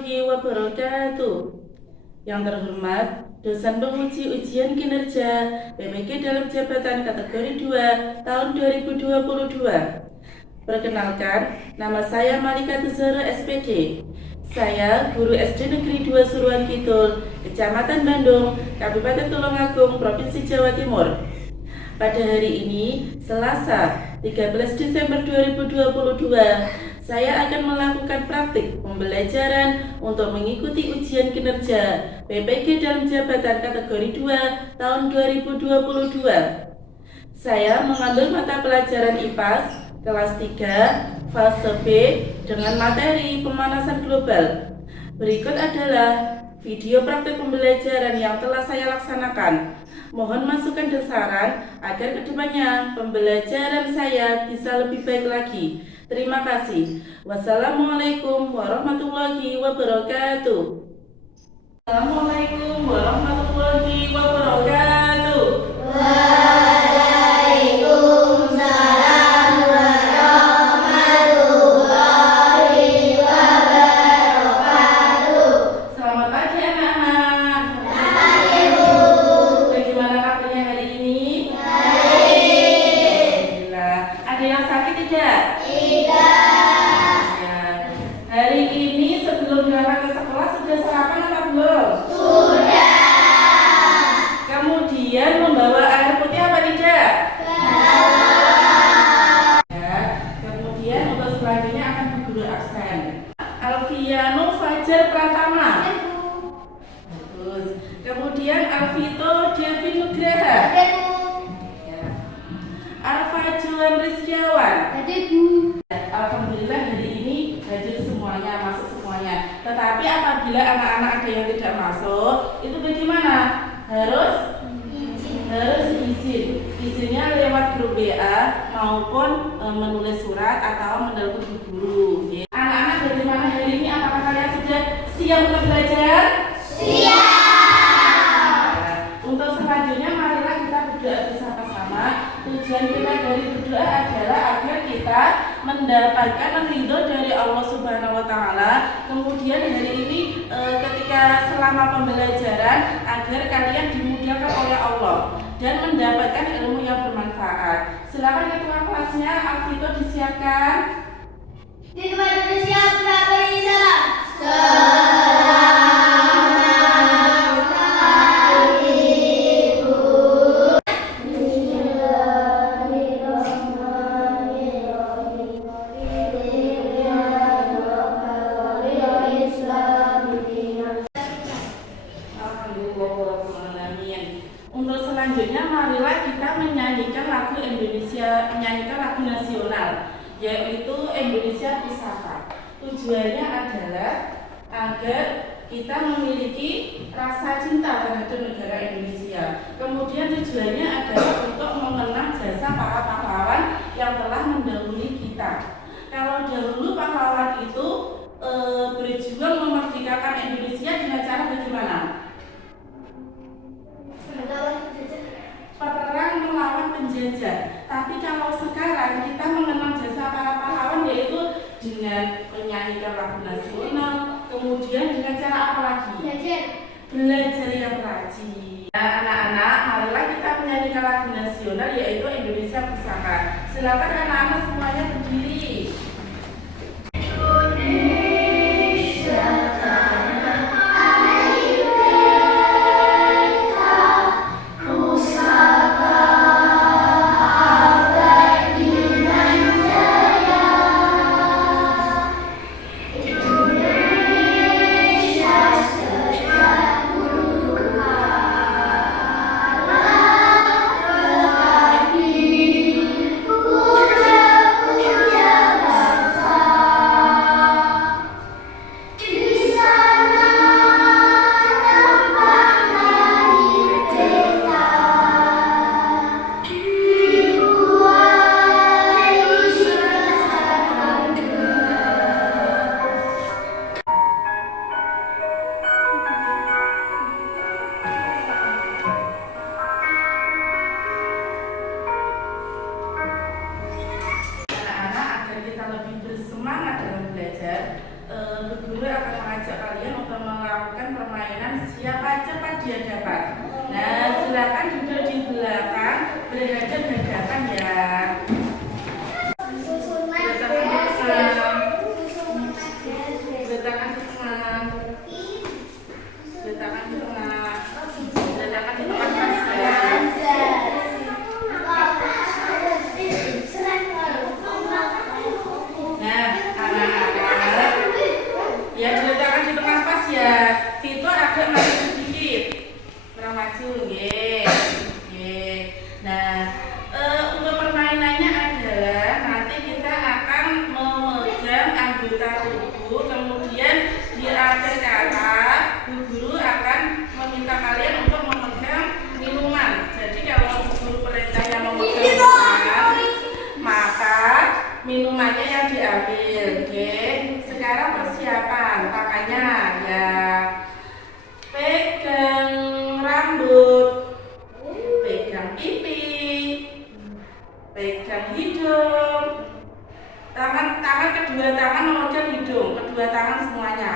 warahmatullahi wabarakatuh. Yang terhormat, dosen penguji ujian kinerja PPG dalam jabatan kategori 2 tahun 2022. Perkenalkan, nama saya Malika Tuzara SPD. Saya guru SD Negeri 2 Suruhan Kidul, Kecamatan Bandung, Kabupaten Tulungagung, Provinsi Jawa Timur. Pada hari ini, Selasa, 13 Desember 2022, saya akan melakukan praktik pembelajaran untuk mengikuti ujian kinerja PPG dalam jabatan kategori 2 tahun 2022. Saya mengambil mata pelajaran IPAS kelas 3 fase B dengan materi pemanasan global. Berikut adalah video praktik pembelajaran yang telah saya laksanakan. Mohon masukan dan saran agar kedepannya pembelajaran saya bisa lebih baik lagi. Terima kasih. Wassalamualaikum warahmatullahi wabarakatuh. Assalamualaikum warahmatullahi wabarakatuh. Waalaikumsalam warahmatullahi wabarakatuh. Selamat pagi anak-anak. Selamat pagi, Bu. Bagaimana kabarnya hari ini? Baik. Alhamdulillah. Ada yang sakit tidak? Tidak. Ya. Hari ini sebelum berangkat ke sekolah sudah sarapan apa belum? Sudah. Kemudian membawa air putih apa tidak? Ya. Kemudian untuk selanjutnya akan berguru absen. Alfiano Fajar Pratama. Bagus. Kemudian Alvito Devin Nugraha. Ya. Alfa Joan Rizkiawan. Alhamdulillah hari ini hadir semuanya, masuk semuanya. Tetapi apabila anak-anak ada yang tidak masuk, itu bagaimana? Harus izin. Izinnya lewat grup WA maupun menulis surat atau menelpon guru. Anak-anak bagaimana hari ini? Apakah kalian sudah siap untuk belajar? Siap. Untuk selanjutnya marilah kita berdoa bersama-sama. Tujuan kita dari berdoa adalah agar kita mendapatkan ridho dari Allah Subhanahu wa taala. Kemudian hari ini ketika selama pembelajaran agar kalian dimudahkan oleh Allah dan mendapatkan ilmu yang bermanfaat. Silakan ketua kelasnya Alvito disiapkan. Di tempat bersiap beri salam. Untuk selanjutnya marilah kita menyanyikan lagu nasional, yaitu Indonesia Pusaka. Tujuannya adalah agar kita memiliki rasa cinta terhadap negara Indonesia. Kemudian tujuannya adalah untuk mengenang jasa para pahlawan yang telah mendahului kita. Kalau dahulu pahlawan itu berjuang memerdekakan Indonesia dengan cara bagaimana? Perang melawan penjajah. Tapi kalau sekarang kita mengenang jasa para pahlawan yaitu dengan menyanyikan lagu nasional, kemudian dengan cara apa lagi? Belajar yang rajin. Nah, anak-anak, marilah kita menyanyikan lagu nasional yaitu Indonesia Pusaka. Silakan anak-anak semuanya berdiri. Bu Guru akan mengajak kalian untuk melakukan permainan siapa cepat dia dapat. Nah, silakan duduk di belakang, berhadapan-hadapan ya. Letakkan di tengah. Letakkan di tengah. Letakkan di tempat pas ya. Nah, anak-anak, ya diletakkan di tengah pas ya. Vito agak maju sedikit. Kurang maju, nggih. Nggih. Nah, untuk permainannya adalah nanti kita akan memegang anggota tubuh, kemudian di akhir kata Bu Guru akan meminta kalian untuk memegang minuman. Jadi kalau Bu Guru perintah yang memegang minuman, maka minumannya yang diambil. Oke. Sekarang persiapan tangannya ya. Pegang rambut, pegang pipi, pegang hidung. Tangan kedua tangan memegang hidung, kedua tangan semuanya.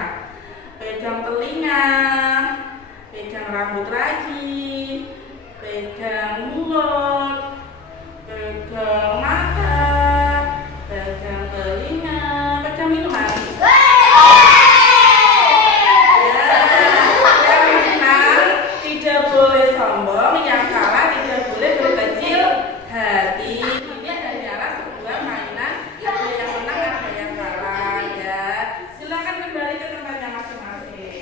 Pegang telinga, pegang rambut lagi, pegang mulut, pegang mata, pegang telinga, pegang minuman. Yang menang tidak boleh sombong, yang kalah tidak boleh berkecil hati. Ini hanyalah sebuah mainan, ada yang menang, ada yang kalah ya. Silakan kembali ke tempatnya masing-masing.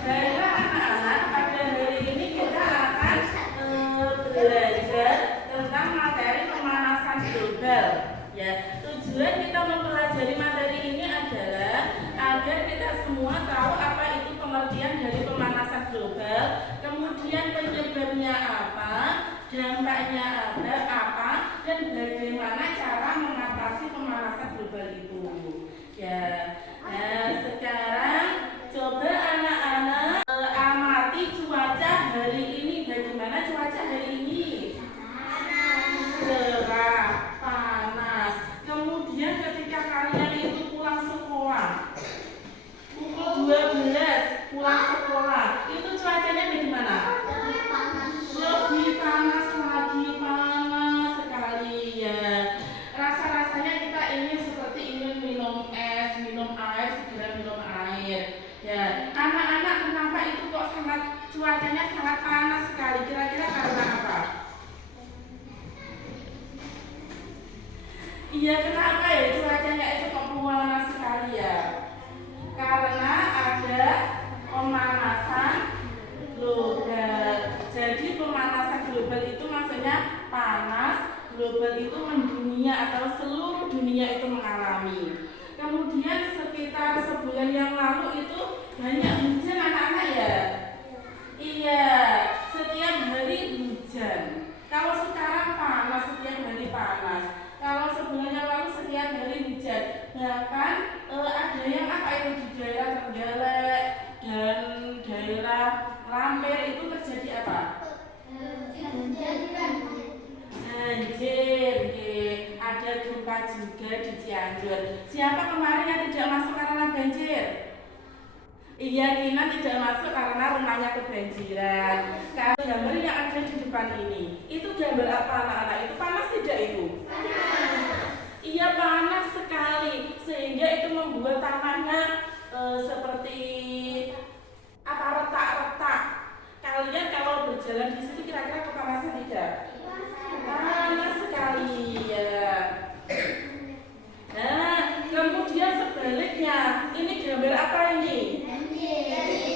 Baiklah anak-anak, pada hari ini kita akan belajar tentang materi pemanasan global. Ya, tujuan kita mempelajari materi ini adalah agar kita semua tahu apa itu pengertian dari pemanasan global, kemudian penyebabnya apa, dampaknya ada apa, dan bagaimana cara mengatasi pemanasan global itu. Ya, nah sekarang coba anak-anak amati cuaca hari ini. Bagaimana cuaca hari ini? Cerah, panas. Kemudian ketika kalian itu pulang sekolah, pukul 12 pulang sekolah, itu cuacanya bagaimana? Lebih panas lagi, panas sekali ya. Rasa-rasanya kita ingin seperti ingin minum es, minum air, segera minum air. Ya, anak-anak kenapa itu kok cuacanya sangat panas sekali? Kira-kira karena apa? Iya, kenapa ya cuacanya itu kok panas sekali ya? Karena ada pemanasan global. Jadi pemanasan global itu maksudnya panas global itu mendunia atau seluruh dunia itu mengalami. Kemudian sekitar sebulan yang lalu itu banyak hujan anak-anak ya. Iya, setiap hari hujan. Kalau sekarang panas, setiap hari panas. Kalau sebulan yang lalu setiap hari hujan. Bahkan ada yang apa itu di daerah Trenggalek dan daerah Lampir itu terjadi apa? Banjir. Ada gempa juga di Cianjur. Siapa kemarin yang tidak masuk karena banjir? Iya, Kina tidak masuk karena rumahnya kebanjiran. Kalau gambar yang ada di depan ini, itu gambar apa anak-anak? Itu panas tidak itu? Iya, panas sekali. Sehingga itu membuat tanahnya seperti apa, retak-retak. Kalian kalau berjalan di situ kira-kira kepanasan tidak? Panas sekali ya. Nah, kemudian sebaliknya, ini gambar apa ini?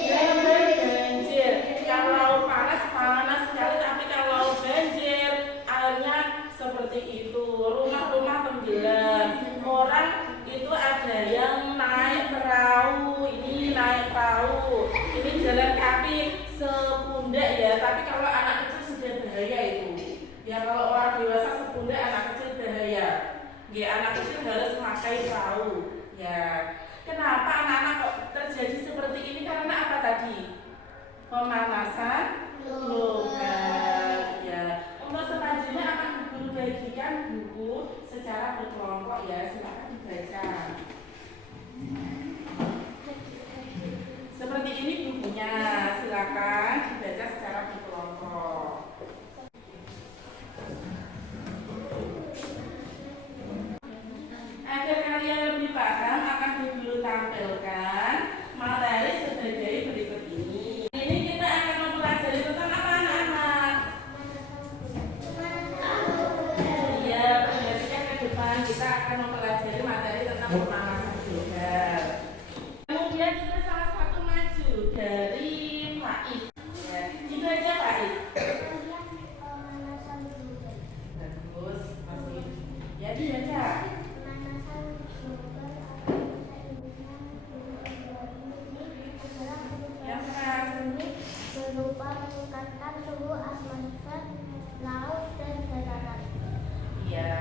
Gambar banjir. Kalau panas sekali, tapi kalau banjir airnya seperti itu. Rumah-rumah tenggelam. Orang itu ada yang naik perahu, ini naik perahu, ini jalan kaki sepundak ya. Tapi kalau anak kecil sudah bahaya itu. Ya kalau orang dewasa sepundak, anak kecil bahaya. Ya anak kecil harus memakai perahu. Ya. Kenapa anak-anak kok terjadi seperti ini? Karena apa tadi? Pemanasan global. Ya. Untuk selanjutnya akan Guru bagikan buku secara berkelompok ya. Silakan dibaca. Agar kalian lebih paham akan guru tampilkan materi sebagai berikut ini. Ini kita akan mempelajari tentang apa anak-anak? Iya, berarti ke depan kita akan mempelajari materi tentang pemanasan global. Kemudian kita salah satu maju dari Faiz. Ya, itu aja Faiz. Bagus, masih. Jadi baca. Berupa meningkatkan suhu atmosfer, laut, dan daratan. Ya,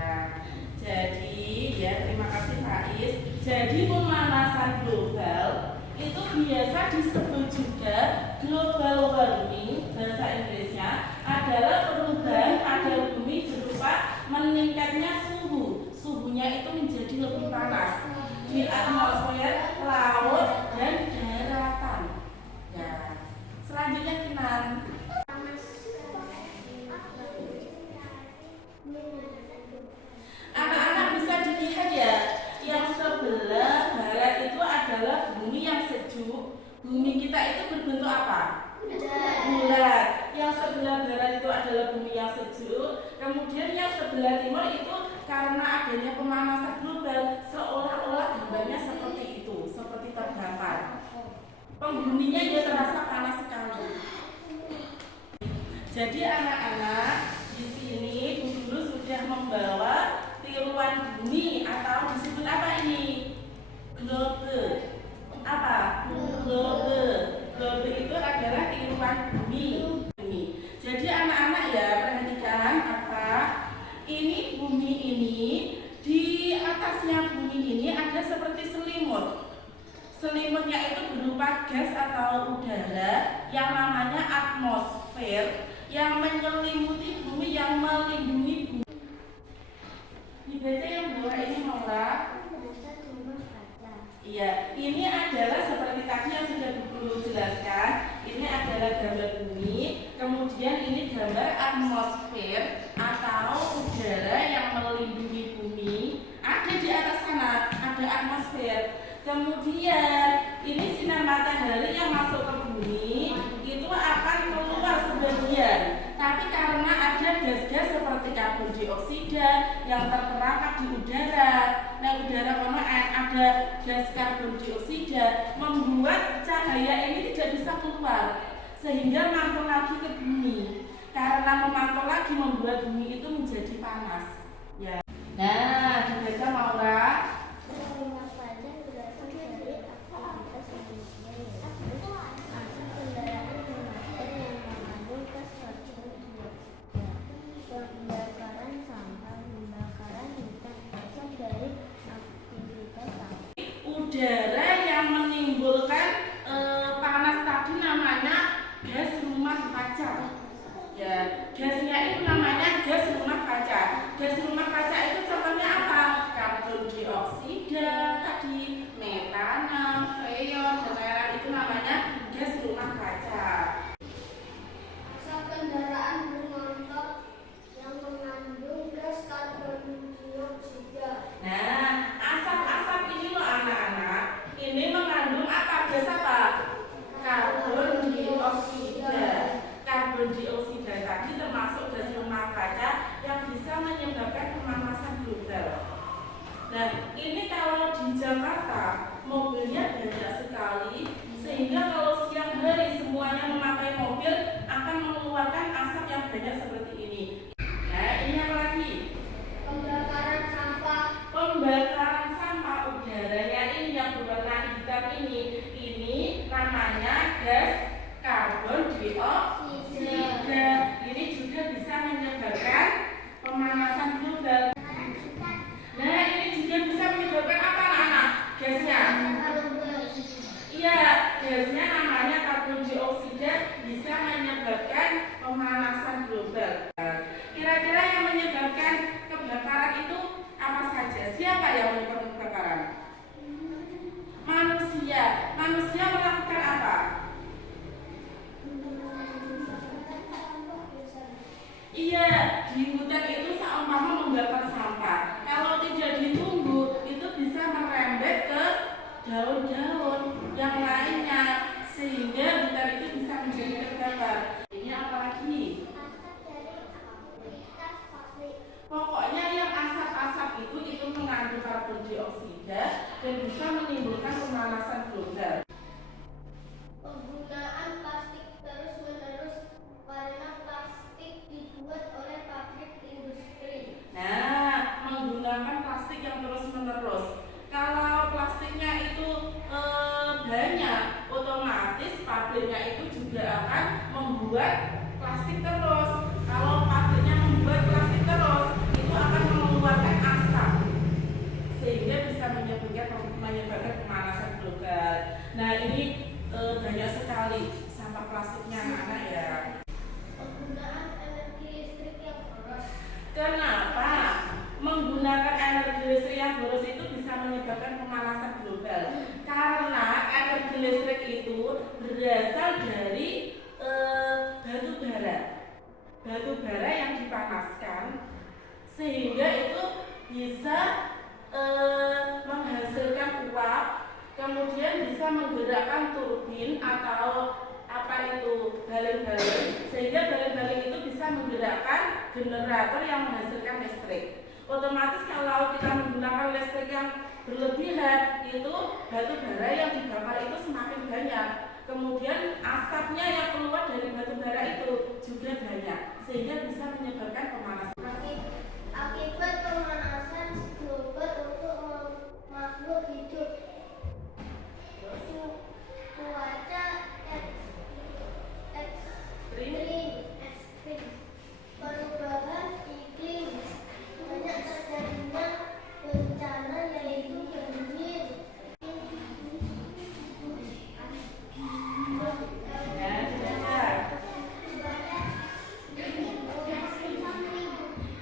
jadi ya terima kasih Faiz. Jadi pemanasan global itu biasa disebut juga global warming, bahasa Inggrisnya adalah perubahan pada bumi berupa meningkatnya suhu. Suhunya itu menjadi lebih panas di atmosfer, laut, dan daratan. Ya, selanjutnya Kinan. Anak-anak bisa dilihat ya, yang sebelah barat itu adalah bumi yang sejuk. Bumi kita itu berbentuk apa? Bulat. Yang sebelah barat itu adalah bumi yang sejuk. Kemudian yang sebelah timur itu karena adanya pemanasan global, seolah-olah gambarnya seperti itu, seperti terdampar. Penghuninya dia terasa panas sekali. Jadi anak-anak di sini guru sudah membawa tiruan bumi atau disebut apa ini? Globe. Apa? Globe. Globe itu adalah tiruan bumi. Jadi anak-anak ya perhatikan apa? Ini bumi ini, di atasnya bumi ini ada seperti selimut. Selimutnya itu berupa gas atau udara yang namanya atmosfer yang menyelimuti bumi, yang melindungi bumi. Dibaca yang bawah ini Maula. Iya, ini adalah seperti tadi yang sudah guru jelaskan. Ini adalah gambar bumi, kemudian ini gambar atmosfer atau udara yang melindungi bumi. Ada di atas sana, ada atmosfer. Kemudian ini sinar matahari yang masuk ke bumi itu akan keluar sebagian. Tapi karena ada gas-gas seperti karbon dioksida yang terperangkap di udara, nah udara ada gas karbon dioksida membuat cahaya ini tidak bisa keluar sehingga mantul lagi ke bumi. Karena memantul lagi membuat bumi itu menjadi panas. Ya. Nah, dibaca Maura. Udara yang menimbulkan panas tadi namanya gas rumah kaca. Ya, gasnya itu namanya gas rumah kaca. Gas rumah kaca itu contohnya apa? Karbon dioksida tadi, metana, freon, dan lain-lain itu namanya gas rumah kaca. Asap kendaraan bermotor yang mengandung gas karbon dioksida. Nah, asap-asap ini loh anak-anak, ini mengandung apa? Gas apa? Karbon dioksida. Karbon dioksida tadi termasuk gas rumah kaca yang bisa menyebabkan pemanasan global. Nah, ini kalau di Jakarta mobilnya banyak sekali, sehingga kalau siang hari semuanya memakai mobil akan mengeluarkan asap yang banyak seperti ini. Nah, ini apa lagi? Pembakaran sampah. Pembakaran sampah udaranya ini yang berwarna hitam ini namanya gas karbon dioksida. Ini juga bisa menyebabkan pemanasan global. Nah, ini juga bisa menyebabkan apa anak-anak? Gasnya? Iya, gasnya namanya karbon dioksida bisa menyebabkan pemanasan global. Kira-kira yang menyebabkan kebakaran itu apa saja? Siapa yang menyebabkan kebakaran? Manusia. Manusia melakukan apa? Iya, di hutan itu seumpama membakar sampah. Kalau tidak ditunggu, itu karbon dioksida dan bisa menimbulkan pemanasan global. Penggunaan plastik terus-menerus karena plastik dibuat oleh pabrik industri. Nah, menggunakan plastik yang terus-menerus. Kalau plastiknya itu banyak, otomatis pabriknya itu juga akan membuat plastik terus. Kalau pabriknya membuat plastik terus, itu akan mengeluarkan asap, sehingga bisa menyebabkan pemanasan global. Nah, ini banyak sekali sampah plastiknya anak-anak ya. Penggunaan energi listrik yang boros. Kenapa menggunakan energi listrik yang boros itu bisa menyebabkan pemanasan global? Karena energi listrik itu berasal dari batu bara yang dipanaskan, sehingga itu bisa menghasilkan uap, kemudian bisa menggerakkan turbin atau baling-baling, sehingga baling-baling itu bisa menggerakkan generator yang menghasilkan listrik. Otomatis kalau kita menggunakan listrik yang berlebihan, itu batu bara yang dibakar itu semakin banyak, kemudian asapnya yang keluar dari batu bara itu juga banyak, sehingga bisa menyebabkan pemanasan. Akibat pemanasan global untuk makhluk hidup, cuaca ekstrim, perubahan iklim, banyak terjadinya bencana yaitu banjir.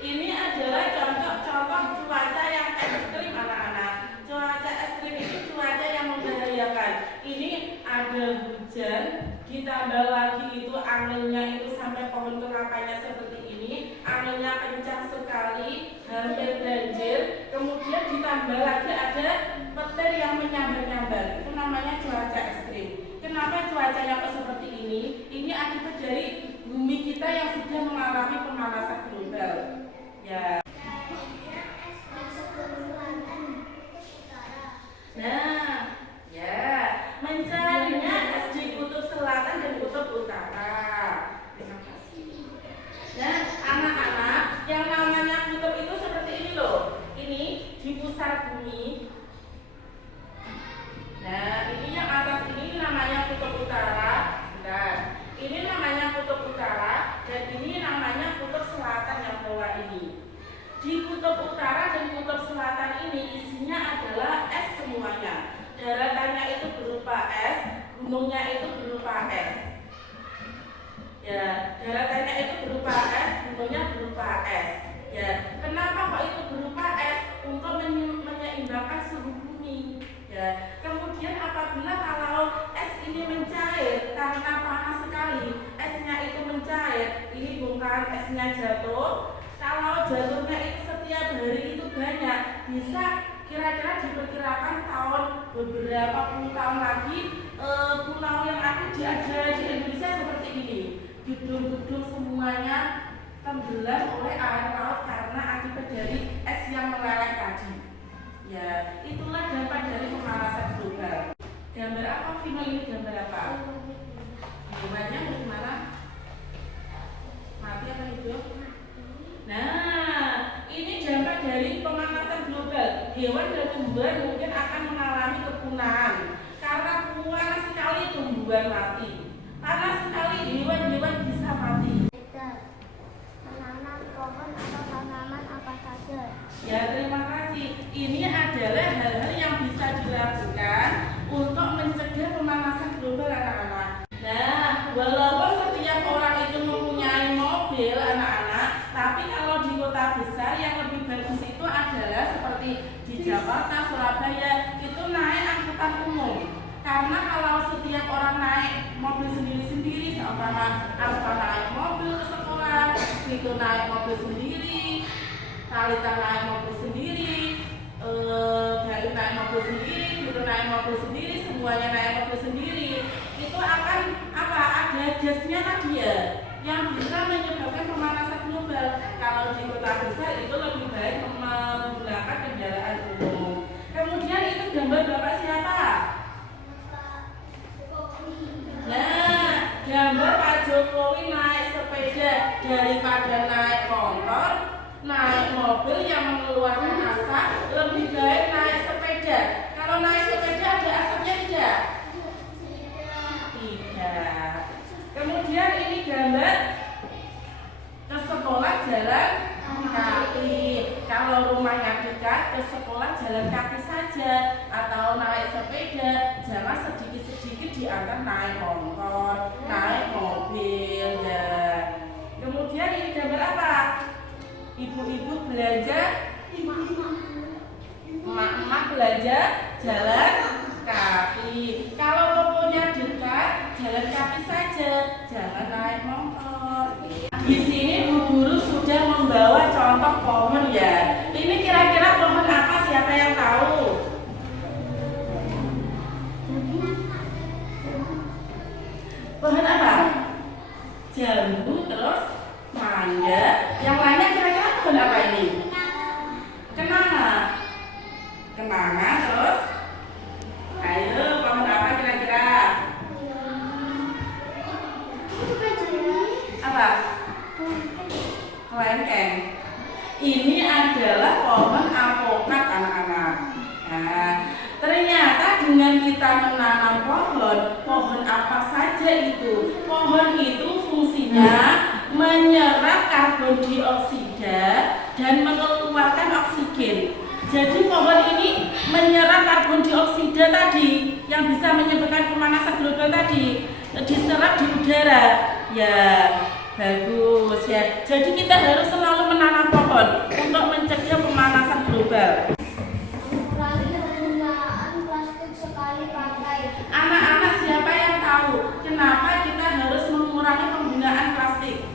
Ini adalah contoh-contoh cuaca yang ekstrim anak-anak. Cuaca ekstrim itu cuaca yang membahayakan. Ini ada hujan, ditambah lagi itu anginnya itu sampai pohon kelapanya seperti ini, anginnya kencang sekali, hampir banjir. Kemudian ditambah lagi ada petir yang menyambar-nyambar. Itu namanya cuaca ekstrim. Kenapa cuacanya kok seperti ini? Ini akibat dari bumi kita yang sudah mengalami pemanasan global. Ya. Nah, ya, mencarinya es di kutub selatan dan kutub utara. Terima kasih. Nah, anak-anak, yang namanya kutub itu seperti ini loh. Ini di pusar bumi. Nah, ini yang atas ini namanya kutub utara. Nah, ini namanya kutub utara dan ini namanya kutub selatan yang bawah ini. Di kutub utara dan kutub selatan ini isinya adalah es semuanya. Daratannya itu berupa es, gunungnya itu berupa es. Ya, daratannya itu berupa es, gunungnya berupa es. Ya, kenapa kok itu berupa es? Untuk menyeimbangkan suhu bumi. Ya, kemudian apabila kalau es ini mencair karena panas sekali, esnya itu mencair, ini bukan esnya jatuh. Kalau jatuhnya itu setiap hari itu banyak, bisa kira-kira diperkirakan beberapa puluh tahun lagi pulau yang ada di Indonesia seperti ini. Gedung-gedung semuanya tenggelam oleh air laut karena akibat dari es yang meleleh tadi. Ya, itulah dampak dari pemanasan global. Gambar apa, Vino? Ini gambar apa? Hewannya bagaimana? Mati apa hidup? Nah, ini dampak dari pemanasan global. Hewan dan tumbuhan mungkin akan mengalami kepunahan karena panas sekali tumbuhan mati. Panas sekali hewan-hewan bisa mati. Menanam pohon atau tanaman apa saja. Ya, terima kasih. Ini adalah hal-hal yang bisa dilakukan untuk mencegah pemanasan global anak-anak. Nah, walaupun setiap orang itu mempunyai mobil anak-anak, tapi kalau di kota besar yang lebih bagus itu adalah seperti di Jakarta, Surabaya, itu naik angkutan umum. Karena kalau setiap orang naik mobil sendiri-sendiri, sama Alfa naik mobil ke sekolah, itu naik mobil sendiri, Talita naik mobil sendiri, Bayu naik mobil sendiri, itu naik mobil sendiri, semuanya naik mobil sendiri. Itu akan ada gasnya tadi ya, yang bisa menyebabkan pemanasan global. Kalau di kota besar itu lebih baik menggunakan kendaraan umum. daripada naik motor, naik mobil yang mengeluarkan asap, lebih baik naik sepeda. Kalau naik sepeda ada asapnya tidak? Tidak. Kemudian ini gambar ke sekolah jalan kaki. Kalau rumahnya dekat, ke sekolah jalan kaki saja atau naik sepeda. Jangan sedikit-sedikit diantar naik motor, naik mobil ya. Kemudian ini gambar apa? Ibu-ibu belanja, emak-emak belanja jalan kaki. Kalau tokonya dekat, jalan kaki saja, jangan naik motor. Di sini Bu Guru sudah membawa contoh pohon ya. Ini kira-kira pohon apa? Siapa yang tahu? Pohon apa? Jambu, terus mangga. Yang lainnya kira-kira pohon apa ini? Kenanga. Kenanga, terus? Ayo, pohon apa kira-kira? Apa? Kelengkeng. Ini adalah pohon alpukat anak-anak. Nah, ternyata dengan kita menanam pohon apa saja itu? Pohon itu fungsinya menyerap karbon dioksida dan mengeluarkan oksigen. Jadi pohon ini menyerap karbon dioksida tadi yang bisa menyebabkan pemanasan global tadi, diserap di udara. Ya, bagus ya. Jadi kita harus selalu menanam pohon untuk mencegah pemanasan global. Mengurangi penggunaan plastik sekali pakai. Anak-anak siapa yang tahu kenapa kita harus mengurangi penggunaan plastik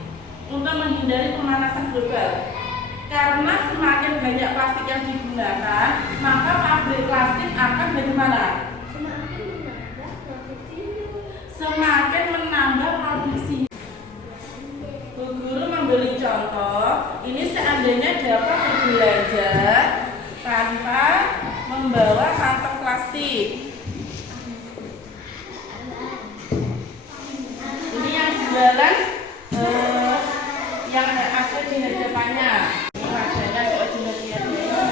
untuk menghindari pemanasan global? Karena semakin banyak plastik yang digunakan, maka pabrik plastik akan bagaimana? Semakin menambah produksi. Bu Guru memberi contoh, ini seandainya dapat berbelanja tanpa membawa kantong plastik. Ini yang jualan yang ada di depannya. Wajahnya kok jelas-jelas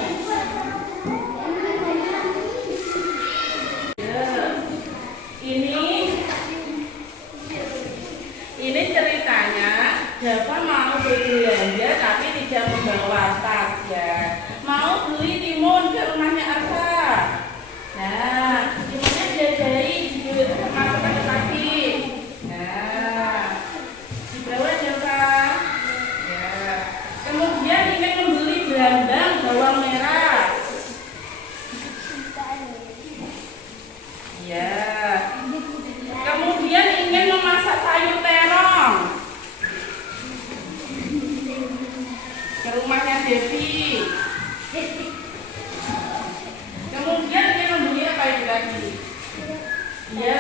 ini ceritanya Dava mau berbelanja tapi tidak membawa tas ya. Mau beli timun ke rumahnya Arfa. Nah, timunnya diajari masukkan ke plastik. Nah, dibawa Dava. Ya. Kemudian ingin membeli berandang bawang merah. Ya. Kemudian ingin memasak sayur terong ke rumahnya Devi. Kemudian ingin membeli apa itu lagi? Ya,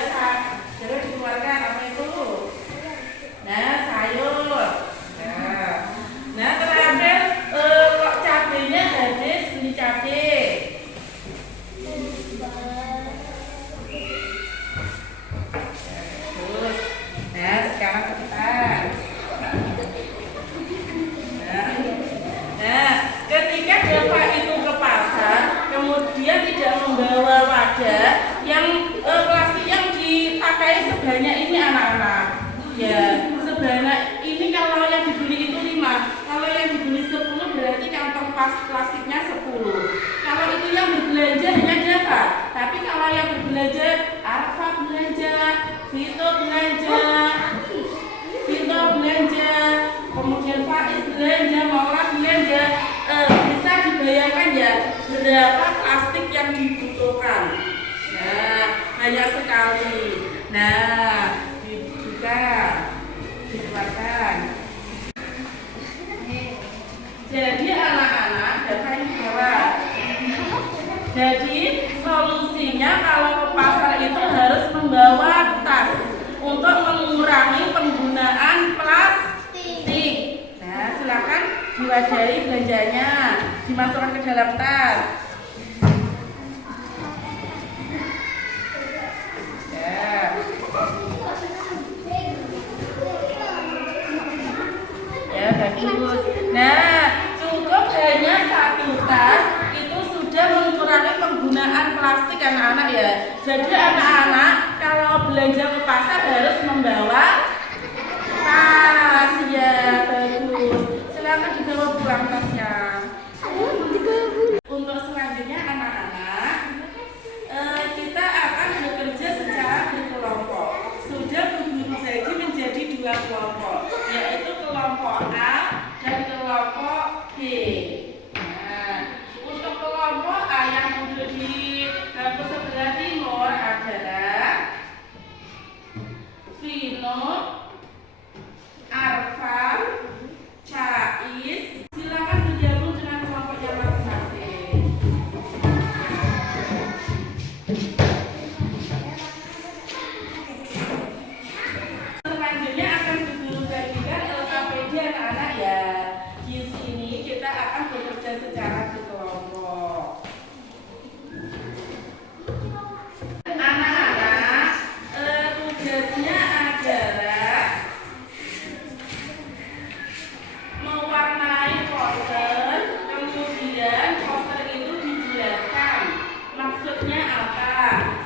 terus dikeluarkan apa itu? Nah, sayur. Nah, terakhir kok cabenya habis, beli cabai. Nah, sekarang kita. Nah, ketika Dava itu ke pasar, kemudian tidak membawa wadah yang plastik yang dipakai sebanyak ini anak-anak. Ya, sebanyak ini kalau yang dibeli itu 5, kalau yang dibeli 10 berarti kantong plastiknya 10. Kalau itu yang berbelanja hanya Dava, tapi kalau yang berbelanja Arfa belanja, Vito belanja, kemudian Faiz belanja, Maura belanja, bisa dibayangkan ya berapa plastik yang dibutuhkan. Nah, hanya sekali. Nah, dibuka, dikeluarkan. Jadi anak-anak, Dava ini jawab. Jadi solusinya kalau ke pasar itu harus membawa tas untuk mengurangi penggunaan plastik. Nah, silakan diwadahi belanjanya, dimasukkan ke dalam tas. Ya. Ya, anak-anak ya. Jadi anak-anak kalau belanja ke pasar harus membawa tas ya, bagus. Silakan dibawa pulang tasnya. Untuk selanjutnya anak-anak, kita akan bekerja secara berkelompok. Sudah Bu Guru bagi menjadi 2 kelompok, yaitu kelompok A dan kelompok B. Nah, untuk kelompok A yang duduk di kampus sebelah timur adalah Vino, Arfa, Cais. Silakan bergabung dengan kelompoknya masing-masing. Selanjutnya akan Guru bagikan LKPD anak-anak ya. Di sini kita akan bekerja secara berkelompok. Anak-anak, tugasnya adalah mewarnai poster, kemudian poster itu dijelaskan maksudnya apa.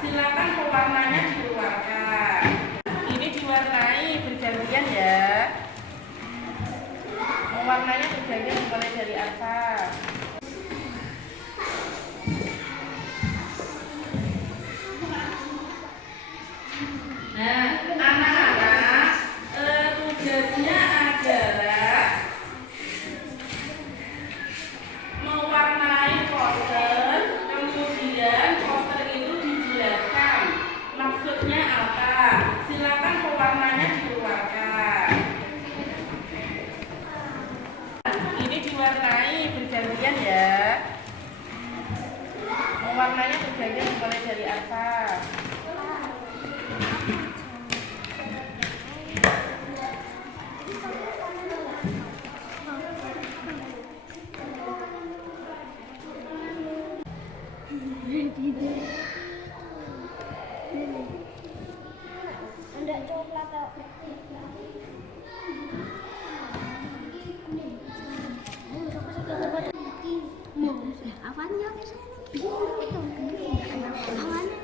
Silakan pewarnanya dikeluarkan. Ini diwarnai bergantian ya. Mewarnanya bergantian dimulai dari atas. Nah, anak-anak, tugasnya adalah mewarnai poster, kemudian poster itu dijelaskan maksudnya apa. Silakan pewarnanya dikeluarkan. Ini diwarnai bergantian ya. Mewarnanya bergantian dimulai dari atas. Enggak coklat kok. Awannya kesana. Awannya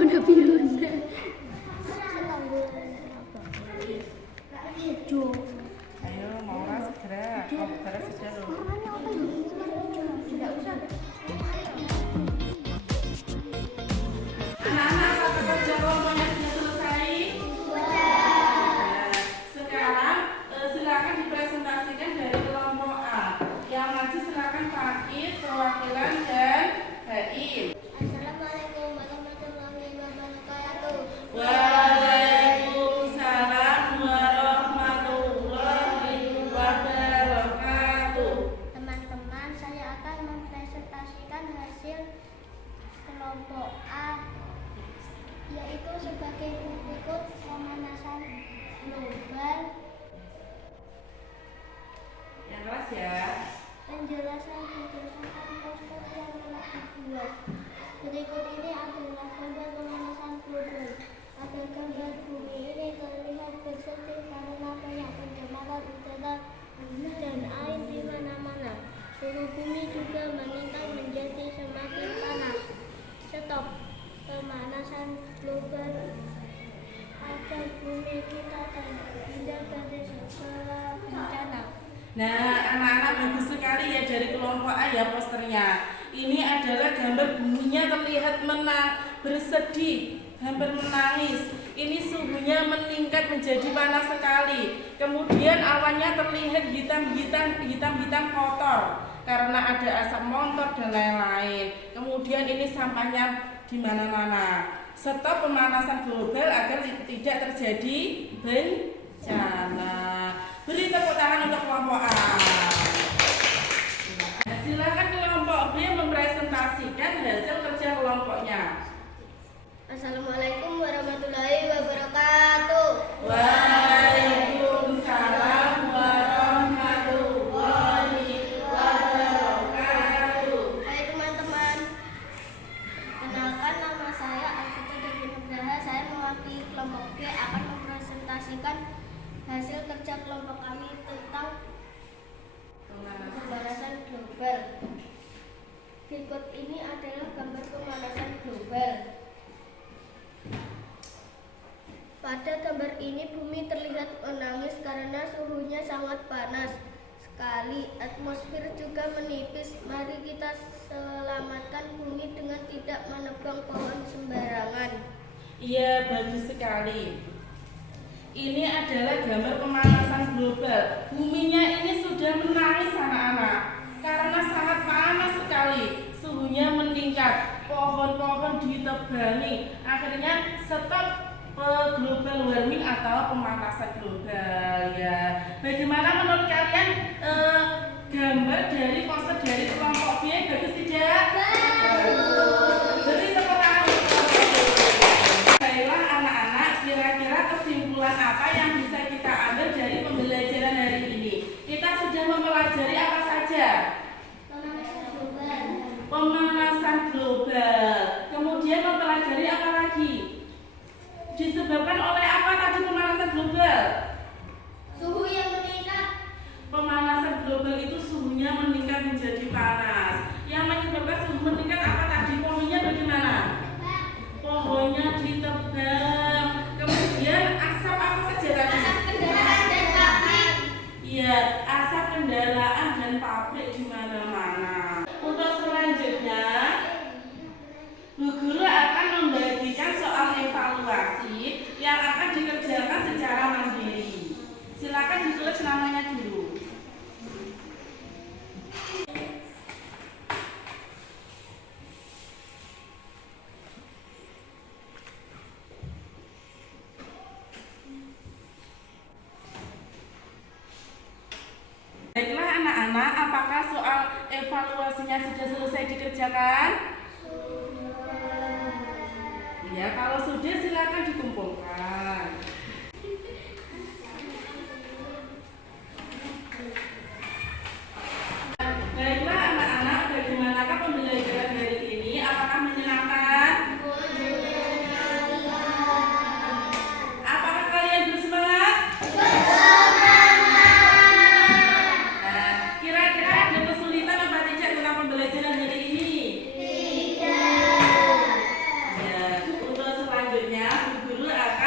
udah biru Ayo, Maura segera. Komputernya sudah loh. Anak-anak, apakah kerja kelompoknya sudah selesai? Nah, sekarang silakan dipresentasikan dari kelompok A. Yang maju silakan Fakis, perwakilan dan Haim. Assalamualaikum warahmatullahi wabarakatuh. Waalaikumsalam warahmatullahi wabarakatuh. Teman-teman, saya akan mempresentasikan hasil kelompok A, yaitu sebagai berikut: pemanasan global, Yang kelas ya. penjelasan berdasarkan poster yang telah dibuat. Berikut ini adalah gambar pemanasan global. Pada gambar bumi ini terlihat bersedih karena banyak pencemaran udara dan air di mana-mana. Suhu bumi juga meningkat menjadi semakin panas. Stop pemanasan global agar bumi kita terhindar dari segala bencana. Nah, anak-anak bagus sekali ya dari kelompok A ya posternya. Ini adalah gambar buminya terlihat bersedih, hampir menangis. Ini suhunya meningkat menjadi panas sekali. Kemudian awannya terlihat hitam kotor karena ada asap montor dan lain-lain. Kemudian ini sampahnya di mana-mana. Stop pemanasan global agar tidak terjadi bencana. Beri tepuk tangan untuk kelompok A. Silakan kelompok B mempresentasikan hasil kerja kelompoknya. Assalamualaikum warahmatullahi wabarakatuh. Waalaikumsalam warahmatullahi wabarakatuh. Hai teman-teman, kenalkan nama saya Alfita Devi Nugraha. Saya mewakili kelompok B akan mempresentasikan hasil kerja kelompok kami tentang pemanasan global. Berikut ini adalah gambar pemanasan global. Pada gambar ini bumi terlihat menangis karena suhunya sangat panas sekali. Atmosfer juga menipis. Mari kita selamatkan bumi dengan tidak menebang pohon sembarangan. Iya, bagus sekali. Ini adalah gambar pemanasan global. Buminya ini sudah menangis anak-anak karena sangat panas sekali. Suhunya meningkat, pohon-pohon ditebangi. Akhirnya stop global warming atau pemanasan global ya. Bagaimana menurut kalian gambar dari poster dari kelompok B bagus tidak? Bagus. Beri tepuk tangan untuk kelompok B. Baiklah anak-anak, kira-kira kesimpulan apa yang bisa kita ambil dari pembelajaran hari ini? Kita sudah mempelajari apa saja? Pemanasan global. Pemanasan global. Kemudian mempelajari apa lagi? Disebabkan oleh apa tadi pemanasan global? Suhu yang meningkat. Pemanasan global itu suhunya meningkat menjadi panas. Yang menyebabkan suhu meningkat apa tadi? Pohonnya bagaimana? Pohonnya ditebang. Kemudian asap apa saja tadi? Asap kendaraan dan pabrik. Iya, asap kendaraan dan pabrik di mana-mana. Untuk selanjutnya, Bu Guru akan membagikan soal evaluasi yang akan dikerjakan secara mandiri. Silakan ditulis namanya dulu. Baiklah anak-anak, apakah soal evaluasinya sudah selesai dikerjakan? Ya, kalau sudah silakan dikumpulkan. Baiklah anak-anak, bagaimanakah pembelajaran hari ini? Apakah menyenangkan? Apakah kalian bersemangat? Nah, kira-kira ada kesulitan apa tidak tentang pembelajaran hari ini? Ya, untuk selanjutnya Bu Guru akan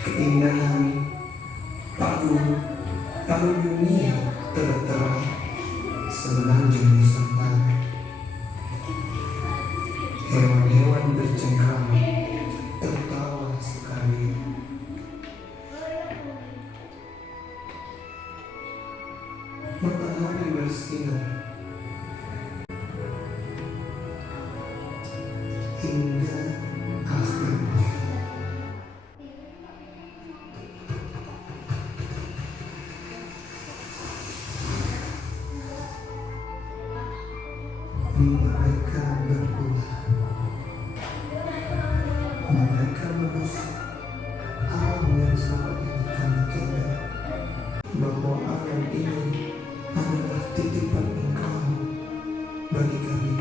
keindahan palu dunia terterang semenanjung Nusantara. Hewan-hewan bercengkrama tertawa sekali. Matahari bersinar hingga akhirnya. Mereka berulah, mereka merusak alam yang selama ini kami jaga, bahwa alam ini adalah titipan Engkau bagi kami.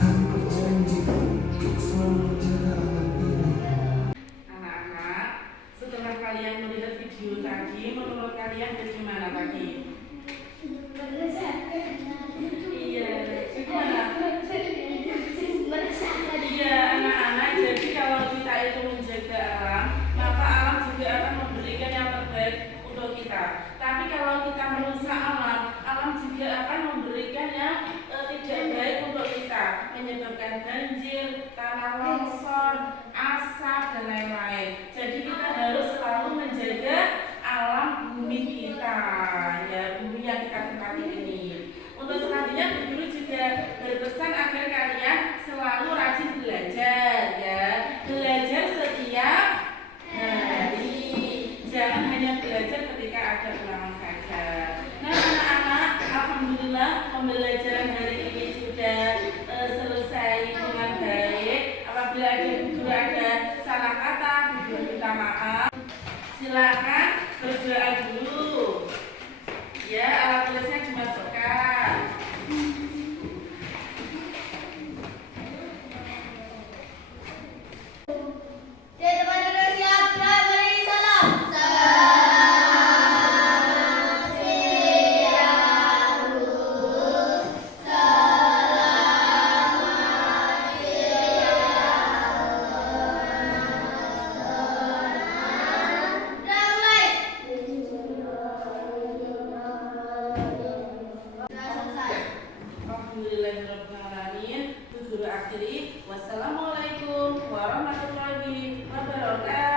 Kami berjanji untuk selalu menjaga alam ini. Anak-anak, setelah kalian melihat video tadi, menurut kalian bagaimana tadi? Iya, gimana? Iya, anak-anak, jadi kalau kita itu menjaga alam, maka alam juga akan memberikan yang terbaik untuk kita. Tapi kalau kita merusak alam, alam juga akan memberikan yang tidak baik untuk kita, menyebabkan banjir, tanah longsor, asap, dan lain-lain. Jadi kita harus selalu menjaga alam bumi kita, ya, bumi yang kita tempati ini. Untuk selanjutnya, Bu Guru juga berpesan agar kalian selalu rajin belajar, ya, belajar setiap hari. Jangan hanya belajar ketika ada ulangan saja. Nah, anak-anak, alhamdulillah pembelajaran hari ini sudah selesai dengan baik. Apabila ada salah kata, Bu Guru minta maaf. Silakan berdoa dulu. Ya, alat tulisnya dimasukkan. Alhamdulillahirrahmanirrahim. Bu Guru akhiri. Wassalamualaikum warahmatullahi wabarakatuh.